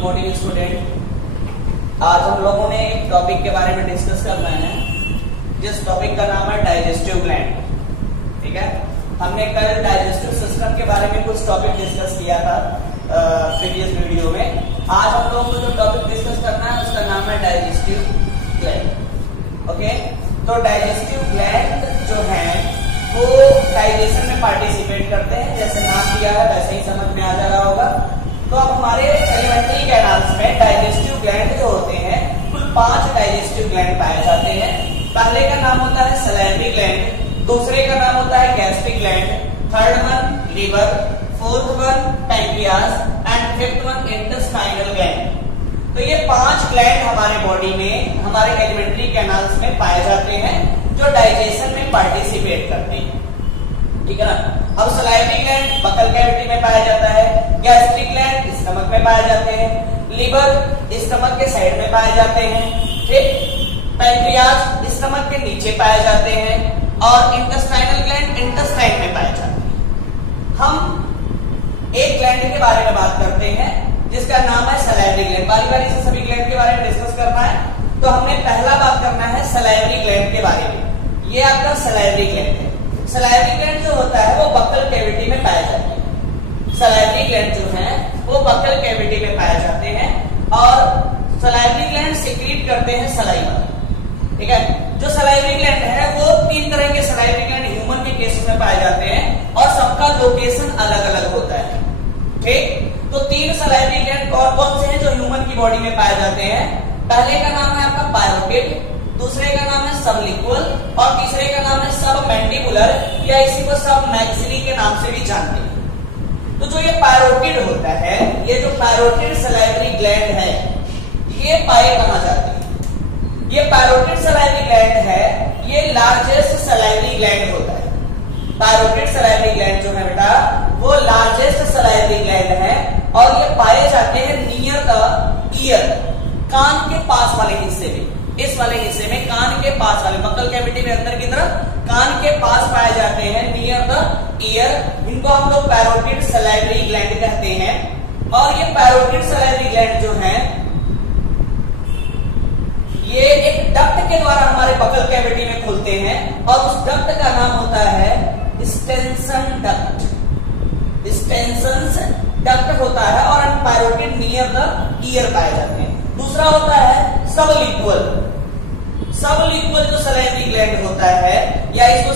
Morning student. आज हम लोगों ने एक टॉपिक के बारे में डिस्कस करना है जिस टॉपिक का नाम है डाइजेस्टिव ग्लैंड। ठीक है, हमने कल डाइजेस्टिव सिस्टम के बारे में कुछ टॉपिक डिस्कस किया था प्रीवियस वीडियो में। आज हम लोगों को जो टॉपिक डिस्कस करना है उसका नाम है डाइजेस्टिव ग्लैंड। ओके, तो डाइजेस्टिव ग्लैंड जो है वो डाइजेशन में पार्टिसिपेट करते हैं, जैसे नाम दिया है वैसे ही समझ में आ जा रहा होगा। तो अब हमारे एलिमेंट्री कैनाल्स में डाइजेस्टिव ग्लैंड जो होते हैं कुल 5 डाइजेस्टिव ग्लैंड पाए जाते हैं। पहले का नाम होता है सलाइवरी ग्लैंड, दूसरे का नाम होता है gastric gland, third one liver, fourth one pancreas and fifth one intestinal gland. तो ये 5 ग्लैंड हमारे बॉडी में, हमारे एलिमेंट्री कैनाल्स में पाए जाते हैं जो डाइजेशन में पार्टिसिपेट करते हैं। ठीक है ना। अब सलाइवरी ग्लैंड बकल कैविटी में पाया जाता है, गैस्ट्रिक ग्लैंड स्टमक में पाए जाते हैं, लीवर स्टमक के साइड में पाए जाते हैं, ठीक, पैंक्रियास स्टमक के नीचे पाए जाते हैं और इंटेस्टाइनल ग्लैंड इंटेस्टाइन में पाए जाते हैं। हम एक ग्लैंड के बारे में बात करते हैं जिसका नाम है सलाइवरी ग्लैंड। बारी बारी से सभी ग्लैंड के बारे में डिस्कस करना है। तो हमने पहला बात करना है सलाइवरी ग्लैंड के बारे में। ये आपका सलाइवरी ग्लैंड है। सलाइवरी ग्लैंड जो होता है वो बकल कैविटी में पाए जाते हैं। सलाइवरी ग्लैंड जो है वो बकल कैविटी में पाए जाते हैं और सलाइवरी ग्लैंड सिक्रीट करते हैं सलाइवा। ठीक है, जो सलाइवरी ग्लैंड है वो 3 तरह के सलाइवरी ग्लैंड ह्यूमन के केसेस में पाए जाते हैं और सबका लोकेशन अलग अलग होता है। ठीक, तो 3 सलाइवरी ग्लैंड कौन कौन से हैं जो ह्यूमन की बॉडी में पाए जाते हैं? पहले का नाम है आपका पायरोटिड, दूसरे का नाम है सबलिंगुअल और तीसरे का नाम है सबमैंडिबुलर या इसी को सबमैक्सिली के नाम से भी जानते हैं। तो जो ये पायरोटिड होता है, ये जो पायरोटिड सलाइवरी ग्लैंड है, ये पाए कहां जाते हैं? ये पायरोटिड सलाइवरी ग्लैंड है, ये लार्जेस्ट सलाइवरी ग्लैंड होता है। पायरोटिड सलाइवरी ग्लैंड जो है बेटा वो लार्जेस्ट सलाइवरी ग्लैंड है और ये पाए जाते हैं नियर द ईयर, कान के पास वाले हिस्से में। इस वाले हिस्से में कान के पास वाले बकल कैविटी में अंदर की तरफ कान के पास पाए जाते हैं नियर द ईयर। इनको हम लोग पैरोटिड सलाइवरी ग्लैंड कहते हैं। और ये पैरोटिड सलाइवरी ग्लैंड जो है ये एक डक्ट के द्वारा हमारे बकल कैविटी में खुलते हैं और उस डक्ट का नाम होता है स्टेंसन डक्ट। स्टेंसन डक्ट होता है और पैरोटिड नियर द ईयर पाए जाते हैं। दूसरा होता है सबलिंगुअल। सबलिंगुअल जो सलाइवरी ग्लैंड होता है या इसको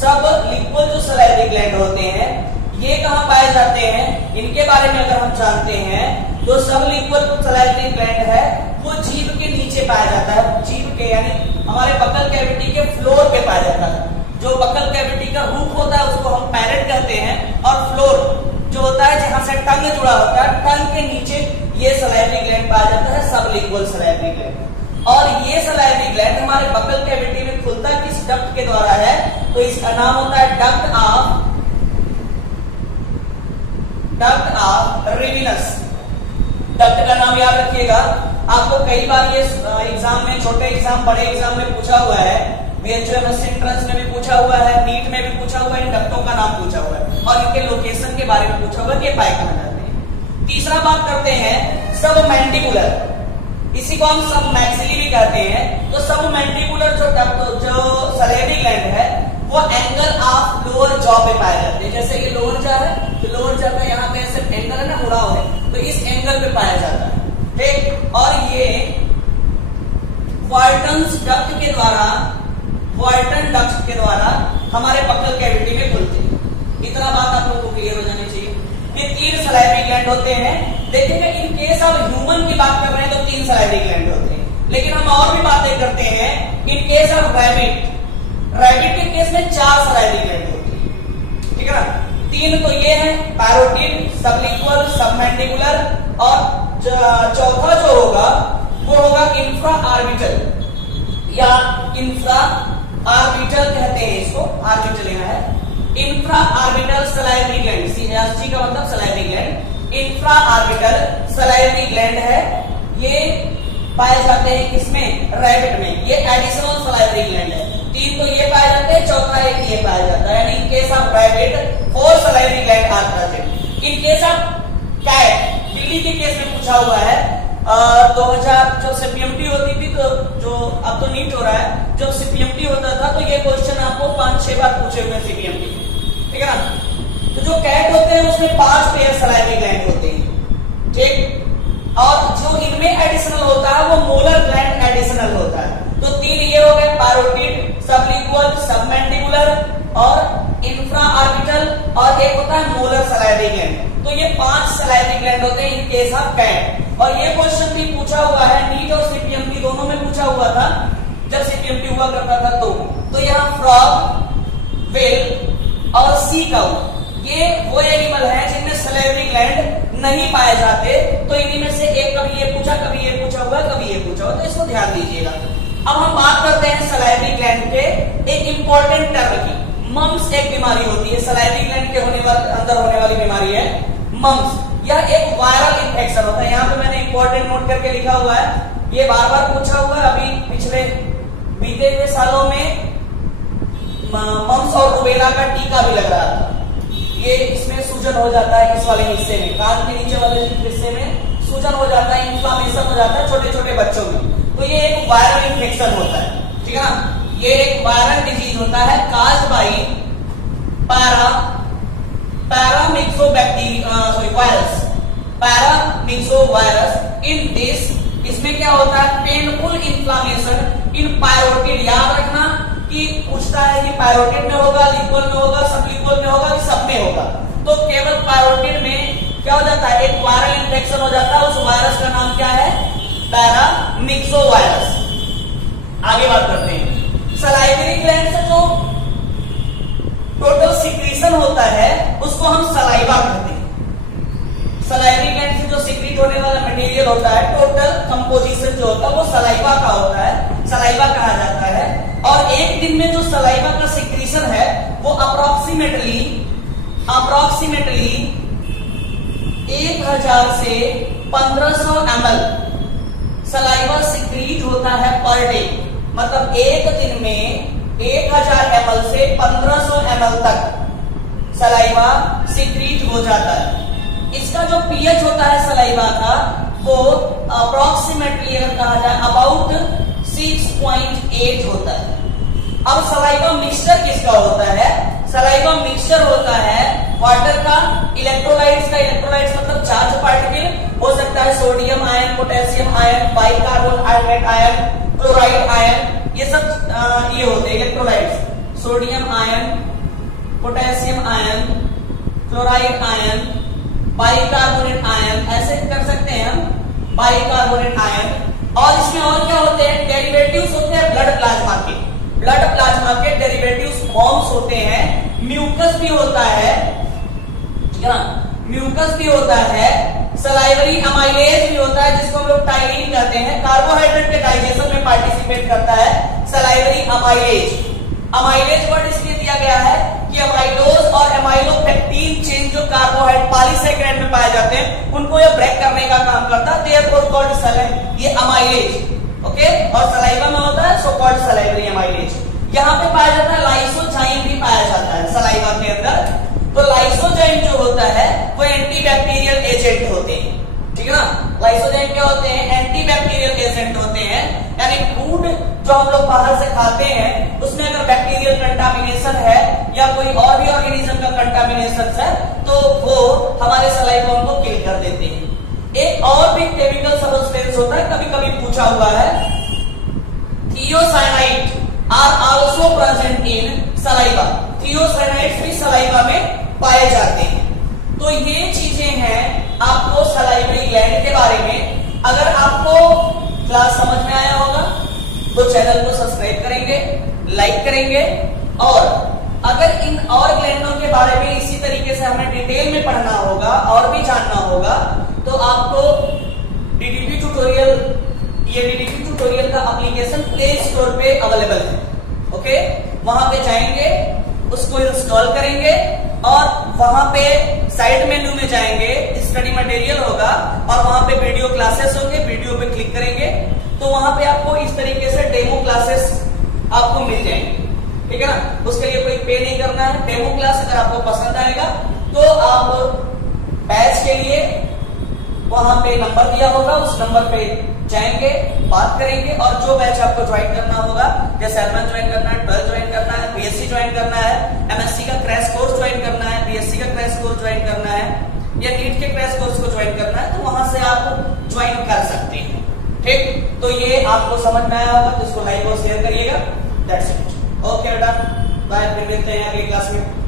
सबलिंगुअल जो सलाइवरी ग्लैंड होते हैं, ये कहां पाए जाते हैं? इनके बारे में अगर हम जानते हैं तो सबलिंगुअल जो सलाइवरी ग्लैंड है वो जीभ के नीचे पाया जाता है। जीभ के यानी हमारे बकल कैविटी के फ्लोर पे पाया जाता है। जो बकल कैविटी का रूफ होता है उसको हम पैरेट कहते हैं और फ्लोर जो होता है जहां से टंग जुड़ा होता है, टंग के नीचे ये सलाइवरी ग्लैंड पाया जाता है, सबलिंगुअल सलाइवरी ग्लैंड। और ये सलाइवरी ग्लैंड हमारे बकल कैविटी में खुलता किस डक्ट के द्वारा है? तो इसका नाम होता है डक्ट ऑफ रिविनस। डक्ट का नाम याद रखिएगा। आपको कई बार ये एग्जाम में, छोटे एग्जाम बड़े एग्जाम में पूछा हुआ है, बीएचएमएस एंट्रेंस में भी पूछा हुआ है, नीट में भी पूछा हुआ है, इन डक्टों का नाम पूछा हुआ है और इनके लोकेशन के बारे में पूछा हुआ है कि पाए कहां जाते हैं। तीसरा बात करते हैं सबमैंडिबुलर, इसी को हम सबमैक्सिली भी कहते हैं। तो सबमैंडिबुलर जो सलाइवरी ग्लैंड है वो एंगल ऑफ लोअर जॉ पे पाए जाते हैं। जैसे ये लोअर जॉ है तो लोअर जॉ पे यहाँ पे ऐसे एंगल है ना, मुड़ा हुआ है, तो इस एंगल पे पाया जाता है। ठीक, और ये वॉल्टन्स डक्ट के द्वारा, वॉल्टन डक्ट के द्वारा हमारे बकल कैविटी में खुलते हैं। इतना बात आप लोगों को क्लियर हो जानी चाहिए। ये 3 सलाइवरी ग्लैंड होते हैं। देखिए इन केस ऑफ ह्यूमन की बात कर रहे हैं तो 3 सलाइवरी ग्लैंड होते हैं, लेकिन हम और भी बातें करते हैं। इन केस ऑफ रैबिट, रैबिट के केस में 4 सलाइवरी ग्लैंड होते हैं। ठीक है ना। 3 तो ये है पैरोटिड, सबलिंगुअल, सबमैंडिबुलर और चौथा जो होगा वो होगा इंफ्रा आर्बिटल या इंफ्रा आर्बिटल कहते हैं इसको, आर्बिटल लेना है। Infra orbital salivary gland, CST का मतलब salivary gland. Infra orbital salivary gland है, ये पाए जाते हैं किसमें? रैबिट में। ये एडिशनल सलाइवरी ग्लैंड है। 3 तो ये पाए जाते हैं, चौथा एक ये पाया जाता है। यानी in case of rabbit 4 salivary gland are present. In case of cat के केस में पूछा हुआ है 2000 जो सीपीएमटी होती थी, तो जो अब तो नीट हो रहा है, जब सीपीएमटी होता था तो ये क्वेश्चन आपको 5-6 बार पूछे हुए सीपीएमटी, ठीक है ना। तो जो कैट होते हैं उसमें 5 पेयर सलाइवरी ग्लैंड होते हैं, ठीक। और जो इनमें एडिशनल होता है वो मोलर ग्लैंड एडिशनल होता है। तो 3 ये हो गए, पैरोटिड, सबलिंगुअल, सबमैंडिबुलर और इंफ्रा ऑर्बिटल, और एक होता है मोलर सलाइवरी ग्लैंड। तो ये 5 सलाइवरी ग्लैंड होते हैं इन केस ऑफ कैट। और ये क्वेश्चन भी पूछा हुआ है नीट और सीपीएमटी दोनों में पूछा हुआ था जब सीपीएमटी हुआ करता था। तो यहाँ फ्रॉग, व्हेल और सी काउ, ये वो एनिमल है जिनमें सलाइवरी ग्लैंड नहीं पाए जाते। तो इन्हीं में से एक कभी ये पूछा, कभी ये पूछा हुआ, कभी ये पूछा हुआ, तो इसको ध्यान दीजिएगा। अब हम बात करते हैं सलाइवरी ग्लैंड के एक इंपॉर्टेंट टर्म की। मम्स एक बीमारी होती है, सलाइवरी ग्लैंड के अंदर होने वाली बीमारी है मम्स। यह एक वायरल इन्फेक्शन होता है। यहाँ पे मैंने इंपॉर्टेंट नोट करके लिखा हुआ है, ये बार बार पूछा हुआ है। अभी पिछले बीते हुए सालों में मम्स और रुबेला का टीका भी लग रहा था। ये इसमें सूजन हो जाता है, इस वाले हिस्से में, कान के नीचे वाले हिस्से में सूजन हो जाता है, इन्फ्लामेशन हो जाता है छोटे छोटे बच्चों में। तो ये एक वायरल इन्फेक्शन होता है, ठीक है ना। ये एक वायरल डिजीज होता है काज्ड बाय पैरामिक्सोवायरस इन दिस। इसमें क्या होता है, पेनफुल इन्फ्लामेशन इन पैरोटिड। याद रखना कि पूछता है कि पैरोटिड में होगा, लिक्वल में होगा, सबलिक्वल में होगा, सब में होगा। तो केवल पैरोटिड में क्या हो जाता है, एक वायरल इन्फेक्शन हो जाता है। उस वायरस का नाम क्या है, पैरामिक्सोवायरस। आगे बात करते हैं। सलाइवरी ग्लैंड से जो टोटल सिक्रीशन होता है उसको हम सलाइवा कहते हैं। सलाइवरी ग्लैंड से जो सिक्रीट होने वाला मटेरियल होता है, टोटल कंपोजिशन जो होता है वो सलाइवा का होता है, सलाइवा कहा जाता है। और एक दिन में जो सलाइवा का सिक्रीशन है वो अप्रोक्सीमेटली 1000 से 1500 ml सलाइवा सिक्रीट होता है पर डे। मतलब एक दिन में 1000 ml से 1500 ml तक सलाइवा सिक्रीट हो जाता है। इसका जो पीएच होता है सलाइवा का वो अप्रोक्सीमेटली अगर कहा जाए अबाउट 6.8 होता है। अब सलाइवा मिक्सचर किसका होता है, सलाइवा मिक्सचर होता है वाटर का, इलेक्ट्रोलाइट्स का। इलेक्ट्रोलाइट्स मतलब चार्ज पार्टिकल हो सकता है, sodium ion, potassium ion, bicarbonate ion, chloride ion, ये सब ये होते हैं electrolytes. Sodium ion, potassium ion, chloride ion, bicarbonate ion, ऐसे कर सकते हैं हम, बाइकार्बोनेट आयन। और इसमें और क्या होते हैं, डेरिवेटिव्स होते हैं ब्लड प्लाज्मा के। ब्लड प्लाज्मा के डेरिवेटिव्स फॉर्म्स होते हैं। म्यूकस भी होता है, ठीक है ना, म्यूकस भी होता है। सलाइवरी अमाइलेज भी होता है जिसको हम लोग टाइलिन कहते हैं। कार्बोहाइड्रेट के डाइजेशन में पार्टिसिपेट करता है सलाइवरी अमाइलेज। अमाइलेज वर्ड इसलिए दिया गया है कि अमाइलोज और एमाइलोपेक्टिन चेन जो कार्बोहाइड्रेट पॉलीसैकेराइड में पाए जाते हैं उनको ये ब्रेक करने का काम करता है, देयरफॉर कॉल्ड सलाइव, ये अमाइलेज। ओके, और सलाइवा में होता है सो कॉल्ड सलाइवरी अमाइलेज। यहाँ पे पाया जाता है लाइसोजाइम भी पाया जाता है सलाइवा के अंदर। तो लाइसोजाइम जो होता है वो एंटीबैक्टीरियल एजेंट होते हैं, ठीक है ना। लाइसोजाइम क्या होते हैं, एंटीबैक्टीरियल एजेंट होते हैं। यानी फूड जो हम लोग बाहर से खाते हैं उसमें अगर बैक्टीरियल कंटामिनेशन है या कोई और भी ऑर्गेनिज्म का कंटामिनेशन है तो वो हमारे सलाइवा को किल कर देते हैं। एक और भी केमिकल सब्सटेंस होता है, कभी कभी पूछा हुआ है, thiocyanide are also present in saliva. Thiocyanides भी सलाइवा में पाए जाते हैं। तो ये चीजें हैं आपको सलाइवरी ग्लैंड के बारे में। अगर आपको क्लास समझ में आया होगा तो चैनल को सब्सक्राइब करेंगे, लाइक करेंगे। और अगर इन और ग्लैंडों के बारे में इसी तरीके से हमें डिटेल में पढ़ना होगा और भी जानना होगा तो आपको डीडीटी ट्यूटोरियल, ये डीडीटी ट्यूटोरियल का एप्लीकेशन प्ले स्टोर पे अवेलेबल है। ओके, वहां पे जाएंगे, उसको इंस्टॉल करेंगे और वहां पे साइड मेन्यू में जाएंगे, स्टडी मटेरियल होगा और वहां पे वीडियो क्लासेस होंगे। वीडियो पे क्लिक करेंगे तो वहां पे आपको इस तरीके से डेमो क्लासेस आपको मिल जाएंगे, ठीक है ना। उसके लिए कोई पे नहीं करना है। डेमो क्लास अगर आपको पसंद आएगा तो आप बैच के लिए वहां पे नंबर दिया होगा, उस नंबर पे जाएंगे, बात करेंगे और जो बैच आपको ज्वाइन करना होगा, जैसे एलवन ज्वाइन करना है, 12 ज्वाइन करना है, बीएससी ज्वाइन करना है, एमएससी का क्रैश कोर्स ज्वाइन करना है, बीएससी का क्रैश कोर्स ज्वाइन करना है या नीट के क्रैश कोर्स को ज्वाइन करना है, तो वहां से आप ज्वाइन कर सकते हैं। ठीक, तो ये आपको समझ में आया होगा, तो इसको लाइक और शेयर करिएगा। That's it. ओके बेटा, बाय, फिर मिलते हैं अगली क्लास में।